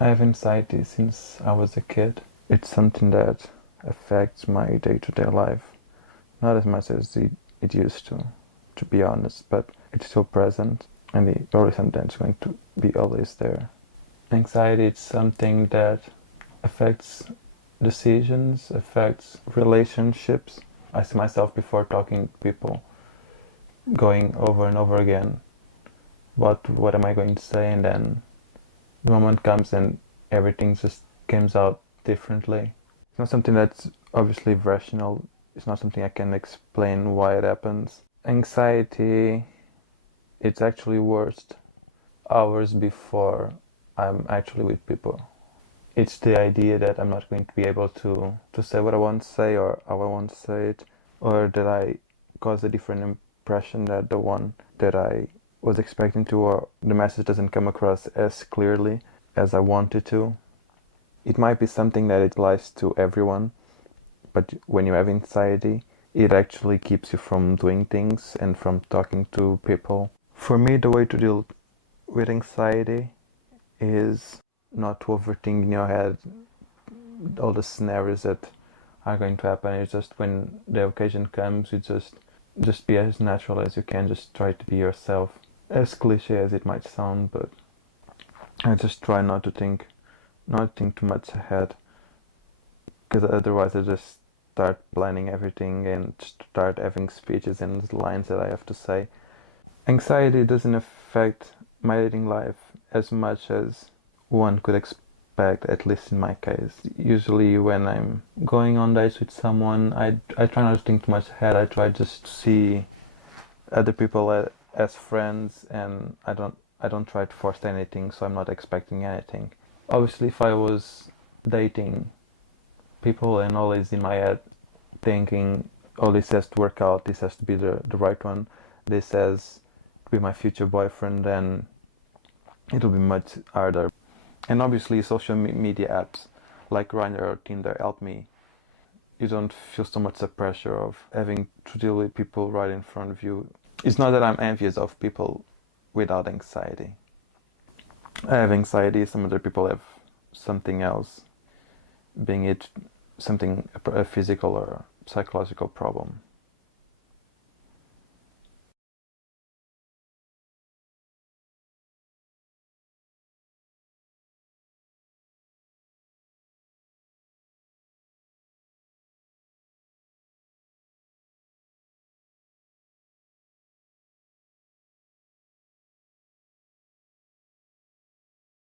I have anxiety since I was a kid. It's something that affects my day-to-day life. Not as much as it used to be honest, but it's still present and it's always something that's going to be always there. Anxiety is something that affects decisions, affects relationships. I see myself before talking to people going over and over again, what am I going to say, and then the moment comes and everything just comes out differently. It's not something that's obviously rational. It's not something I can explain why it happens. Anxiety, it's actually worst hours before I'm actually with people. It's the idea that I'm not going to be able to say what I want to say or how I want to say it, or that I cause a different impression that the one that I was expecting to, or the message doesn't come across as clearly as I wanted to. It might be something that it applies to everyone, but when you have anxiety, it actually keeps you from doing things and from talking to people. For me, the way to deal with anxiety is not to overthink in your head all the scenarios that are going to happen. It's just when the occasion comes, you just be as natural as you can. Just try to be yourself. As cliche as it might sound, but I just try not think too much ahead, because otherwise I just start planning everything and start having speeches and lines that I have to say. Anxiety doesn't affect my dating life as much as one could expect, at least in my case. Usually when I'm going on dates with someone, I try not to think too much ahead. I try just to see other people as friends, and I don't try to force anything, so I'm not expecting anything. Obviously, if I was dating people and always in my head thinking, oh, this has to work out, this has to be the right one, this has to be my future boyfriend, then it'll be much harder. And obviously social media apps like Grindr or Tinder help me. You don't feel so much the pressure of having to deal with people right in front of you. It's not that I'm envious of people without anxiety. I have anxiety, some other people have something else, being it something, a physical or psychological problem.